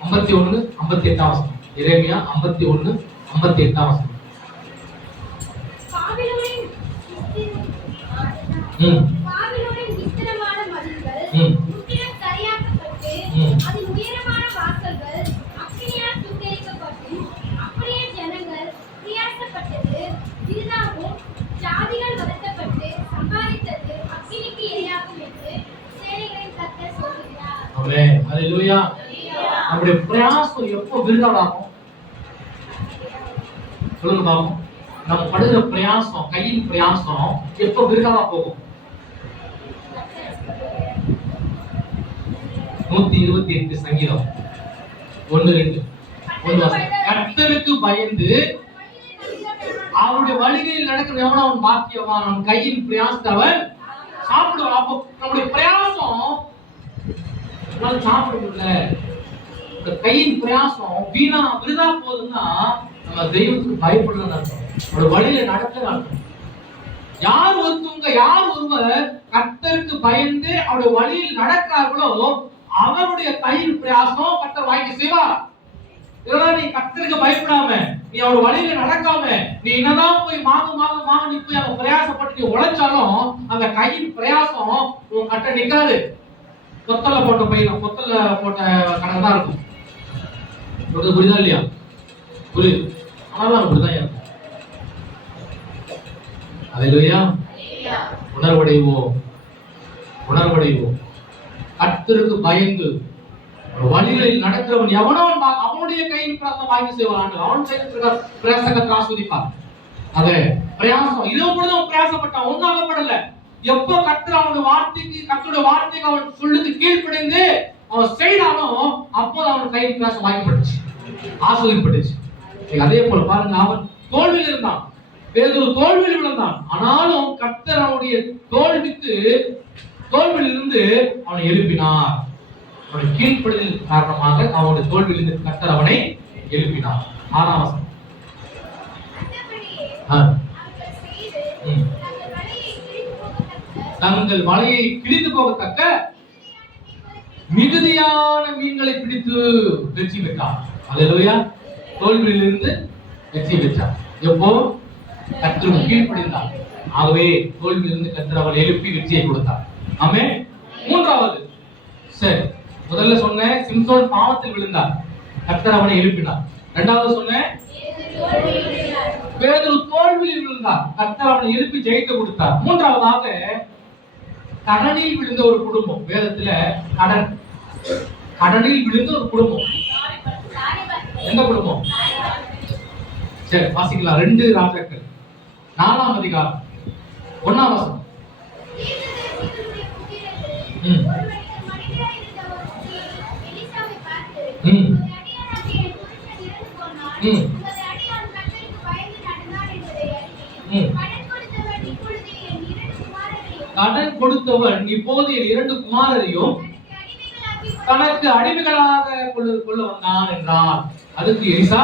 51:58 வசனம். எரேமியா 51:58 வசனம். பாபிலோனின் விஸ்தரமான மதில்கள் முற்றிலும் சரியாக்கப்பட்டு, அதன் உயரமான வாசல்கள் அக்கினியால் சுட்டெரிக்கப்பட்டு, அப்படியே ஜனங்கள் பிரயாச அல்லேலூயா. நம்முடைய பிரயாசம் எப்போ விருதாவாகும்? சொல்லுங்க பாப்போம். நம்ம படுகிற பிரயாசம், கையின் பிரயாசம் எப்போ விருதாவா போகும்? 128 சங்கீதம் 1-2 கர்த்தருக்கு பயந்து அவருடைய வழிகளில் நடக்கிற எவனோ அவன் பாக்கியவான், அவன் கையின் பிரயாசத்தை அவன் சாப்பிடுவான். அப்போ நம்முடைய பிரயாசம் சாப்பிட முடியல, கையின் பிரயாசம் வீணா விருதா போகுதுன்னா நம்ம தெய்வத்துக்கு பயப்படணும்னு அர்த்தம், அவருடைய வழியில நடக்க அர்த்தம். யார் ஒருவர் கர்த்தருக்கு பயந்து அவருடைய வழியில் நடக்கிறார்களோ அவருடைய கையின் பிரயாசம் கர்த்தர் வாங்கி செய்வார். இதெல்லாம் நீ கர்த்தருக்கு பயப்படாம, நீ அவர் வழியில நடக்காம, நீ என்னதான் போய் மாங்க நீ போய் அவன் பிரயாசப்பட்டு நீ உழைச்சாலும் அந்த கையின் பிரயாசம் உன் கட்ட நிக்காது. கொத்தல போட்ட பையன் கொத்தல போட்ட கணக்கு தான் இருக்கும். புரியுதா இல்லையா? புரியுது. ஆனாலும் அப்படிதான் இருக்கும். அல்லேலூயா. உணர்வடைவோம். கர்த்தருக்கு பயந்து வழிகளில் நடக்கிறவன் எவனவன் அவனுடைய கையின் பிரயாசம் வாங்கி செய்வான். அவன் செய்கிற பிரயாசத்தை ஆஸ்வதிப்பான். அது பிரயாசம். இதோ பொழுதும் பிரயாசப்பட்டான், ஒன்றாகப்படல. எப்போ கர்த்தர் அவனுடைய வார்த்தைக்கு அவன் சொல்லுக்கு கீழ்ப்படிந்து அவன் செய்தானோ அப்போது அவன் கையின் பிரயாசம் வாங்கிப்பட்டுச்சு, ஆஸ்வதிப்பட்டுச்சு. அதே போல பாருங்க, அவன் தோல்வியில் இருந்தான், பேதுரு தோல்வியில் விழுந்தான். ஆனாலும் கர்த்தர் அவனுடைய தோல்வியிலிருந்து அவனை எழுப்பினார். அவனுடைய கீழ்ப்படிதல் காரணமாக அவனுடைய தோல்வியிலிருந்து கர்த்தர் அவனை எழுப்பினார். 6ஆம் வசனம். தங்கள் வலையை கிழிந்து போகத்தக்க மிகுதியான மீன்களை பிடித்து வெற்றி பெற்றார். அல்லேலூயா. தோல்வியிலிருந்து வெற்றி பெற்றார். எப்போ? கர்த்தருக்கு கீழ்ப்படிந்தார். ஆகவே தோல்வியிலிருந்து கர்த்தர் அவனை எழுப்பி வெற்றியை கொடுத்தார். ஆமென். 3வது, சரி, முதல்ல சொன்னேன் சிம்சோன் பாவத்தில் விழுந்தார், கர்த்தர் அவனை எழுப்பினார். 2வது சொன்னேன் பேதுரு தோல்வியில் விழுந்தார், கர்த்தர் அவனை எழுப்பி ஜெயித்து கொடுத்தார். 3வதாக கடனில் விழுந்த ஒரு குடும்பம். வேதத்துல கடனில் விழுந்த ஒரு குடும்பம். எந்த குடும்பம்? சரி, வாசிக்கலாம். 2 ராஜாக்கள் 4ஆம் அதிகாரம் 1ஆம் வசனம். கடன் கொடுத்தவன் இப்போது என் 2 குமாரரையும் தனக்கு அடிமைகளாக கொள்ள வந்தான் என்றார். அதுக்கு எலிசா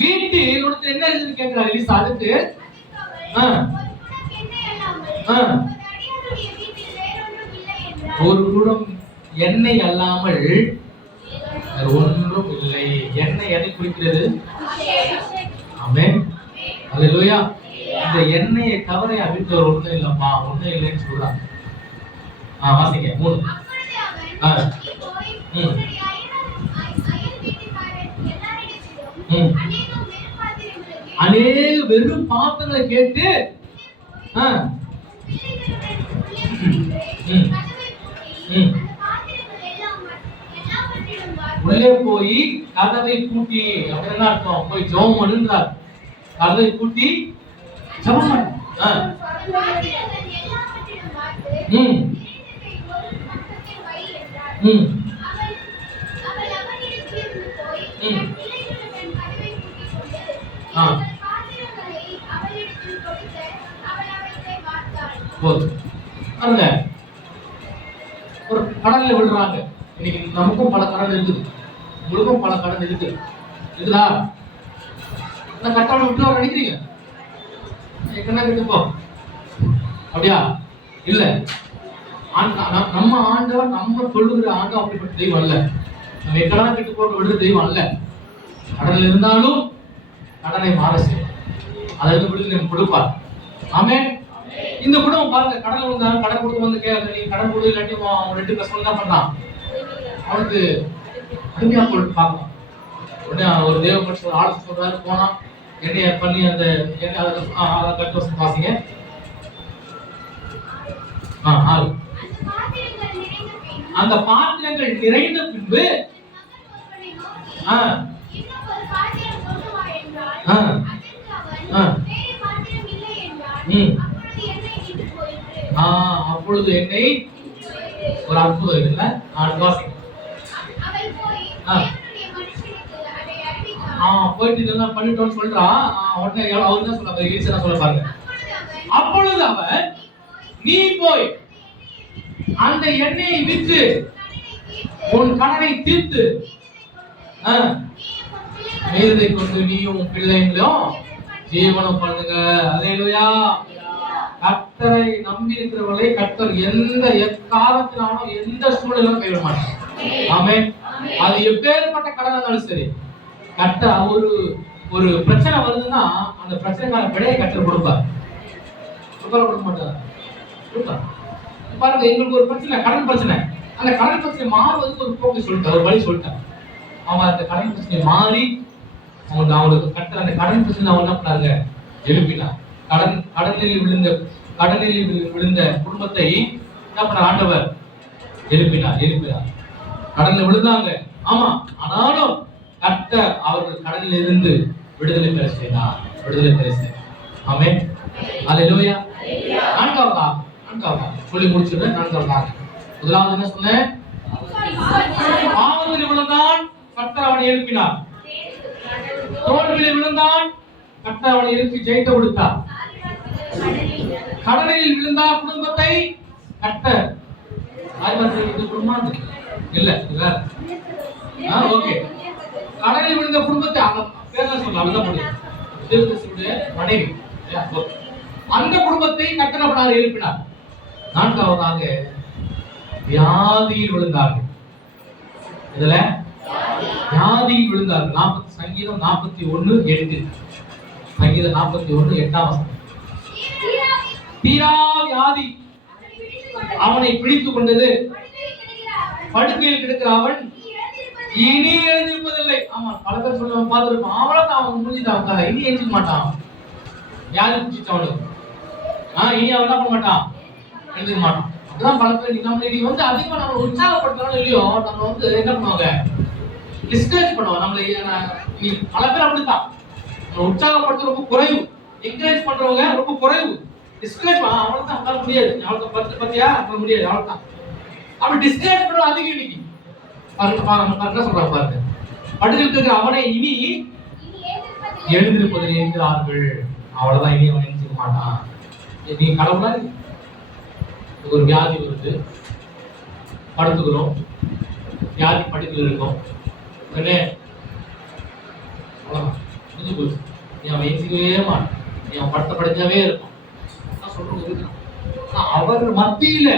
வீட்டில் ஒருத்தர் என்ன இருக்குன்னு கேட்கிறார் எலிசா. அதுக்கு ஒரு குடம் எண்ணெய் அல்லாமல் ஒன்றும் இல்லை. எண்ணெய் எதை குறிக்கிறது? ஆமென். அல்லேலூயா. இந்த எண்ணெயை தவிர வீட்டுல ஒண்ணும் இல்லப்பா, ஒண்ணும் இல்லைன்னு சொல்றாங்க. வாசிங்க 3. அநேக வெறும் பாத்திரங்களை கேட்டு உள்ளே போய் கதவை பூட்டி, அப்படின்னு அர்த்தம், போய் ஜெபம் பண்ணுன்றார். கதவை பூட்டி ஜெபம் பண்ணு. ஒரு கடல்ல விடுறாங்க. இன்னைக்கு நமக்கும் பல கடன் இருக்குது, உங்களுக்கும் பல கடன் இருக்குது. இருக்குதா? கட்டணம் விட்டு அவர் நினைக்கிறீங்க என்ன கிட்டுப்போ அப்படியா? இல்ல. நம்ம ஆண்டவர், நம்ம சொல்லுகிற ஆண்டு அப்படிப்பட்ட தெய்வம் அல்ல. நம்ம எக்கடனா கிட்டு போட்டு விடுற தெய்வம் அல்ல. கடனில் இருந்தாலும் கடனை மாற செய்யும், அதை விடுதலை நம்ம கொடுப்பார். ஆமென். இந்த குடும்பம் பாருங்க, கடல் வந்தாங்க, கடன் கொடுத்து வந்து கேட்க, நீ கடன் கொடு இல்லாட்டி 2 கஷ்டம் தான் பண்றான். அவனுக்கு அருமையா போட்டு பார்க்கலாம். உடனே ஒரு தேவ மனுஷன் ஆலோசனை சொல்றாரு, போனா என்னைய பண்ணி அந்த கட்டு வாசிங்க 6. அந்த பாத்திரங்கள் நிறைந்த பின்பு அப்பொழுது என்னை ஒரு அற்புதம் இல்ல போயிட்டு இதெல்லாம் பண்ணிட்டோம்னு சொல்றா. உடனே அவர் தான் சொல்ல ஈஸியா சொல்ல பாருங்க. அப்பொழுது அவன் நீ போய் அந்த எண்ணெயை விற்று உன் கடனை தீர்த்து மீதத்தை கொண்டு நீயும் உன் பிள்ளைங்களும் ஜீவனம் பண்ணுங்க. அல்லேலூயா. கர்த்தரை நம்பி இருக்கிறவர்களை கர்த்தர் எந்த எக்காலத்தினாலும் எந்த சூழலும் கைவிட மாட்டார். ஆமென். அது எப்பேற்பட்ட கடனா இருந்தாலும் சரி, கர்த்தர் ஒரு பிரச்சனை வருதுன்னா அந்த பிரச்சனைக்கான விடையை கர்த்தர் கொடுப்பார். கொடுக்க மாட்டார். கொடுப்பார். பாருங்க, எங்களுக்கு ஒரு பிரச்சனை, கடன் பிரச்சனை. அந்த கடன் பிரச்சனை மாறுவதுக்கு ஒரு போக்கு சொல்லிட்டார், ஒரு வழி சொல்லிட்டார். அவங்க அந்த கடன் பிரச்சனை மாறி அவங்களுக்கு கர்த்தர் அந்த கடன் பிரச்சனை அவங்க என்ன பண்ணாங்க, எழுப்பினார். கடனில் விழுந்த குடும்பத்தை என்ன பண்ண ஆண்டவர் எழுப்பினார். கடனில் விழுந்தாங்க. ஆமா, ஆனாலும் கர்த்தர் அவர்கள் கடனில் இருந்து விடுதலை பெற செய்தார். ஆமென். அல்லேலூயா. நான்காவதா சொல்லி முடிச்சிடுறேன். நான்காவதாக முதலாவது என்ன சொன்னேன்? பாவத்தில் விழுந்தான், கர்த்தர் அவனை எழுப்பினார். தோல்வியில் விழுந்தான், கர்த்தர் அவனை எழுப்பி ஜெயித்து கொடுத்தார். கடலில் விழுந்தா குடும்பத்தை கர்த்தர் குடும்பம் இல்ல ஓகே. கடலில் விழுந்த குடும்பத்தை மனைவி அந்த குடும்பத்தை கட்டணப்படாத எழுப்பினார். நான்காவதாக வியாதியில் விழுந்தார்கள். இதுல வியாதியில் விழுந்தார்கள். சங்கீதம் 41:8. சங்கீதம் 41:8. தீரா வியாதி அவனை பிடித்துக் கொண்டது. படுக்கையில் கிடக்கிற அவன் இனி எழுந்திருப்பதில்லை. ஆமா, பல பேர் சொல்லுவாங்க, பார்த்துருப்பான். அவ்வளவுதான், அவன் முடிஞ்சுட்டான், இனி எழுந்திருக்க மாட்டான். வியாதி பிடிச்சவனுக்கு இனி அவன் என்ன பண்ண மாட்டான், எழுந்திருக்க மாட்டான். அப்படிதான் பல பேர் நம்ம வந்து அதிகமா நம்ம உற்சாகப்படுத்தணும் இல்லையோ, நம்ம வந்து என்ன பண்ணுவாங்க, டிஸ்கரேஜ் பண்ணுவாங்க நம்மள. பல பேர் அப்படித்தான், உற்சாகப்படுத்த ரொம்ப குறைவு, என்கரேஜ் பண்றவங்க ரொம்ப குறைவு. டிஸ்கரேஜ் அவ்வளவுதான், அவனால முடியாது, அவ்வளவு பத்தியா அவனால முடியாது, அவ்வளவுதான். அப்படி டிஸ்கரேஜ் பண்ற அதிகம் இன்னைக்கு. பாருங்க சொல்றாங்க, பாருங்க, படுக்கையில் இருக்கிற அவனை இனி எழுந்திருப்பதில் என்கிறார்கள். அவ்வளவுதான், இனி அவன் எழுந்திருக்க மாட்டான். நீ கடவுளா? ஒரு வியாதி வருது, படுத்துக்கிறோம், வியாதி படுக்கையில் இருக்கும், உடனே முடிஞ்சு போச்சு, நீ அவன் எழுந்திருக்கவே மாட்டான், நீ அவன் படுத்த படுத்தாவே இருக்கும். அவர் மத்தியில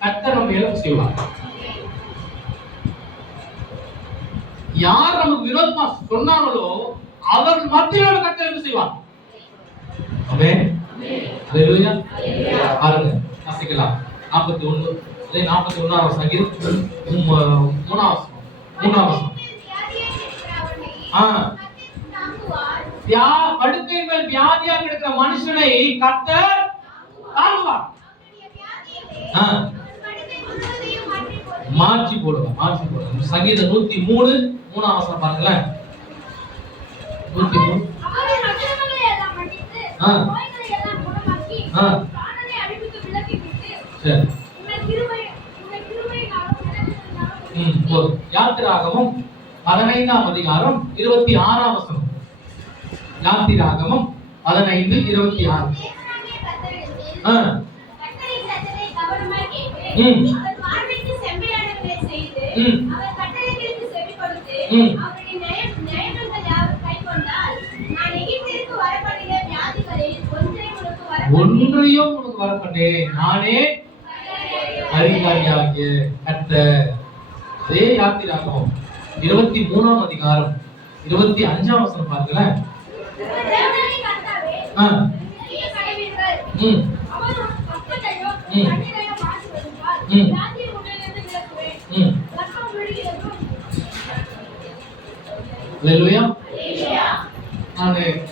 கர்த்தர் நம்ம எழுப்பு செய்வார். யார் நமக்கு விரோதமா சொன்னாங்களோ அவர்கள் மத்தியில கர்த்தர் எழுப்பு செய்வார். ஆமென். அல்லேலூயா. பாருங்க, வாசிக்கலாம். 41 41வது சங்கீதம் 3வது. படுக்கை மேல் வியாதியா கிடக்கிற மனுஷனை கர்த்தர் தாங்குவார். மாற்றி போடுவார். சங்கீதம் 103:3 பாருங்களேன். 103 யாத்திராகமம் 15:26. யாத்திராகமம் 15:26. ஒன்றையும் உனக்கு வரப்பட்டேன், நானே அதிகாரியாகிய கர்த்தர். அதே யாத்திராகமம் 23:25 பாருங்களேன். நான்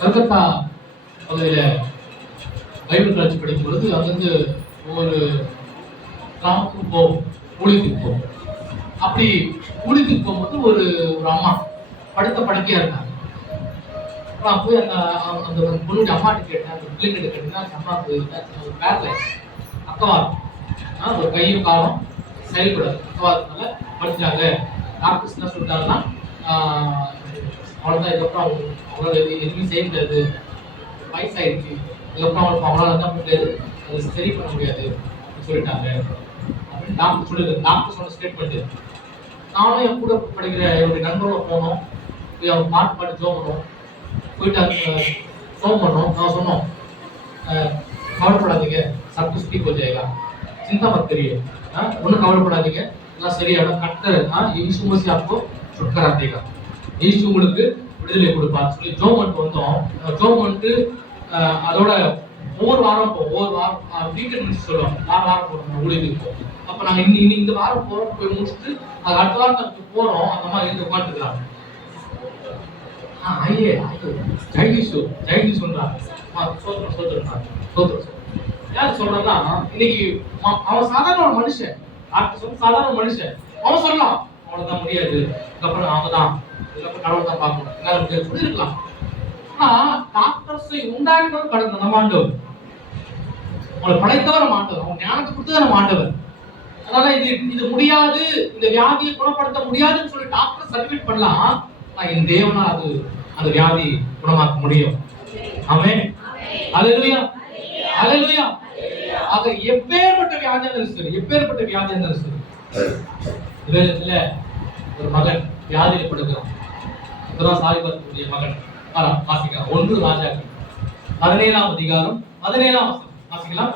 கல்கத்தா பகுதியில பைபிள் காலேஜ் படிக்கும் பொழுது அங்கிருந்து ஒரு கிராமத்துக்கு போகும், ஊழியத்துக்கு போகும். அப்படி ஊழியத்துக்கு போகும்போது ஒரு அம்மா படுத்த படுக்கையா இருந்தாங்க. நான் போய் அந்த பொண்ணுடைய அம்மாட்ட கேட்டேன், அந்த பிள்ளைங்கிட்ட கேட்டீங்கன்னா அம்மாவுக்கு ஒரு பேரலைஸ், அக்கவாதம், ஒரு கையும் காலம் செயல்படாது, அக்கவாதத்தினால படிச்சாங்க. டாக்டர்ஸ் என்ன சொல்லிட்டாங்கன்னா அவ்வளோதான், இதுக்கப்புறம் அவங்களால எதுவுமே செய்ய முடியாது, வயசாயிடுச்சு, இதுக்கப்புறம் அவங்களால என்ன முடியாது, அதை சரி பண்ண முடியாது சொல்லிட்டாங்க அப்படின்னு டாக்டர் சொல்லிடுது. டாக்டர் சொன்ன ஸ்டேட்மெண்ட். நானும் என் கூட படிக்கிற என்னுடைய நண்பரோட போனோம், போய் அவங்க பாட்டு ஜோம் பண்ணோம், போயிட்டு ஜோம் பண்ணோம். நான் சொன்னோம், கவலைப்படாதீங்க, சப் குछ ठीक हो जाएगा, चिंता मत करिए, ஒன்றும் கவலைப்படாதீங்க, எல்லாம் சரியாயிடும், கர்த்தர் यीशु मसीह आपको छुटकारा देगा, यीशु உங்களுக்கு விடுதலை கொடுப்பார் சொல்லி ஜோம் பண்ணிட்டு வந்தோம். ஜோம் பண்ணிட்டு அதோட ஒவ்வொரு வாரம் போவோம், ஒவ்வொரு வாரம் வீக்கெண்ட் முடிச்சு சொல்லுவோம், வாரம் போகிறோம் ஊழியத்துக்கு போவோம். அப்போ நாங்கள் இன்னைக்கு இந்த வாரம் போகிறோம், போய் முடிச்சுட்டு அது அடுத்த வாரம் நாங்கள் போகிறோம். அந்த மாதிரி இருந்து உட்காந்துக்கிறாங்க. ஐயே ஜெயகிஷு ஜெயகிஷு சொல்றாங்க, சோதரம் சோதரம் சோதரம் யார் சொல்றா, இன்னைக்கு அவன் சாதாரண ஒரு மனுஷன், சாதாரண ஒரு மனுஷன், அவன் சொல்லலாம் அவ்வளவுதான் முடியாது, இதுக்கப்புறம் அவன் தான், இதுக்கப்புறம் கடவுள் தான் பார்க்கணும், என்னால முடியாது சொல்லிருக்கலாம். ஆனா டாக்டர்ஸை உண்டாக்கினவர் கடந்த நம்ம ஆண்டவர், அவங்களை படைத்தவர் நம்ம ஆண்டவர், அவங்க ஞானத்தை கொடுத்தது நம்ம ஆண்டவர். அதனால இது முடியாது, இந்த வியாதியை குணப்படுத்த முடியாதுன்னு சொல்லி டாக்டர் சர்டிஃபிகேட் பண்ணலாம். என் தேவனால் அது அந்த வியாதி குணமாக்க முடியும். ஆமென், அல்லேலூயா, அல்லேலூயா. ஆக எப்பேற்பட்ட வியாதியா இருந்தாலும் சரி, எப்பேற்பட்ட வியாதியா இருந்தாலும் சரி, வேதத்துல ஒரு மகன் வியாதியில படுகிறான். இதுதான் சாலிபத்துடைய மகன். வாசிக்கலாம் 1 ராஜாக்கள் 17ஆம் அதிகாரம் 17ஆம் வசனம் வாசிக்கலாம்.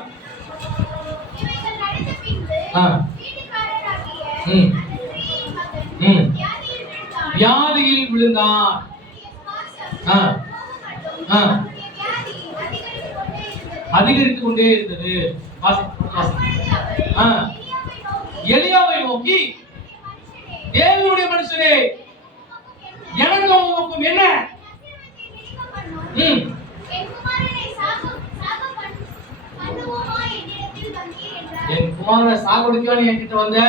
வியாதியில் விழுந்தான். அதிகரித்து கொண்டே இருந்தது. எலியாவை நோக்கி, தேவனுடைய மனுஷனே, எனக்கும் உமக்கும் என்ன? என் குமாரனை சாகடிக்கவா நீ என்கிட்ட வந்த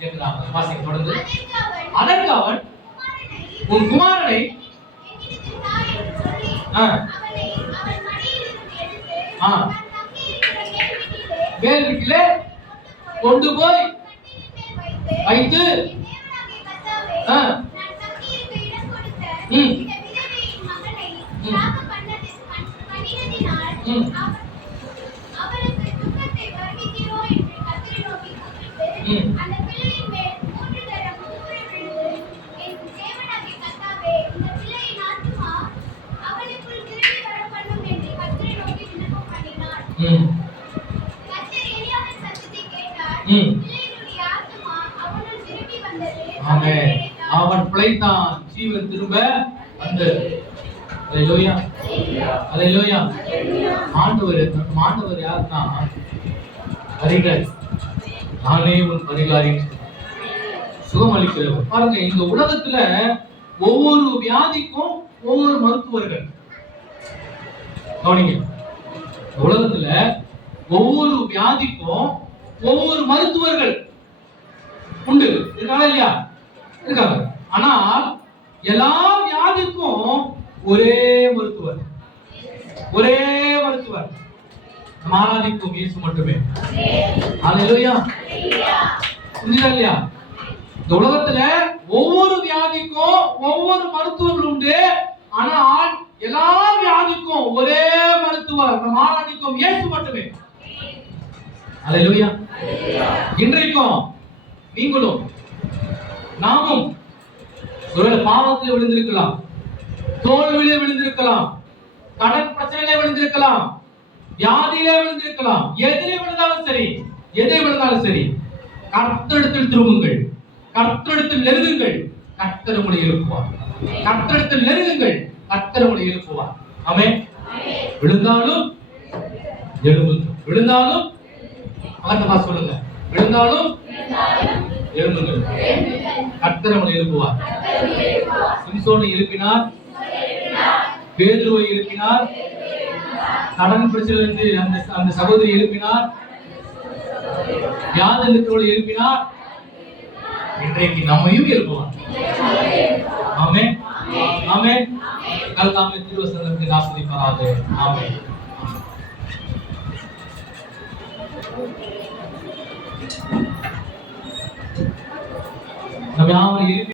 கேட்கிறாங்க. வாசிக்க தொடர்ந்து. அதற்கு அவன், உன் குமாரனை வேல் வீட்டிலே கொண்டு போய் வைத்து அவன் பிழைத்தான், ஜீவன் திரும்ப வந்தது. அல்லேலூயா, அல்லேலூயா. ஆண்டவர் யாருன்னா பரிகாரி, நானே உன் பரிகாரி, சுகம் அளிக்கிறவர். பாருங்க, இந்த உலகத்துல ஒவ்வொரு வியாதிக்கும் ஒவ்வொரு மருத்துவர்கள். கவனிங்க, உலகத்துல ஒவ்வொரு வியாதிக்கும் ஒவ்வொரு மருத்துவர்கள் உண்டு, இருக்காங்க இல்லையா? இருக்காங்க. ஆனால் எல்லா வியாதிக்கும் ஒரே மருத்துவர், ஒரே மருத்துவர், ஆராதிக்கும் இயேசு மட்டுமே. அல்லேலூயா, புரியுதா இல்லையா? இந்த உலகத்துல ஒவ்வொரு வியாதிக்கும் ஒவ்வொரு மருத்துவர்கள் உண்டு, ஆனால் எல்லா வியாதிக்கும் ஒரே மருத்துவர், நம் ஆராதிக்கும் இயேசு மட்டுமே. அல்லேலூயா. இன்றைக்கும் நீங்களும் நாமும் ஒருவேளை பாவத்தில் விழுந்திருக்கலாம், தோல்வியிலே விழுந்திருக்கலாம், கடன் பிரச்சனையிலே விழுந்திருக்கலாம், வியாதியிலே விழுந்திருக்கலாம். எதிலே விழுந்தாலும் சரி, எதை விழுந்தாலும் சரி, கர்த்தரிடத்தில் திரும்புங்கள், கர்த்தரிடத்தில் நெருங்குங்கள், கர்த்தர் உங்களை எழுப்புவார். கர்த்தரிடத்தில் நெருங்குங்கள், கர்த்தர் உங்களை எழுப்புவார். ஆமென். விழுந்தாலும் எழும்புங்கள், விழுந்தாலும் அகத்தமா சொல்லுங்க, விழுந்தாலும் எழும்புங்கள், கர்த்தர் உங்களை எழுப்புவார். சிம்சோனை எழுப்பினார், பேதுருவை எழுப்பினார், கடன் பிரச்சனையிலிருந்து அந்த சகோதரி எழுப்பினார், வியாதியில் இருக்கிறவர்களை எழுப்பினார், இன்றைக்கு நம்மையும் எழுப்புவார். ஆமென், ஆமென். கர்த்தாவே திருவசனத்தை ஆசீர்வதிப்பாராக. ஆமென். நம்ம யாவரையும்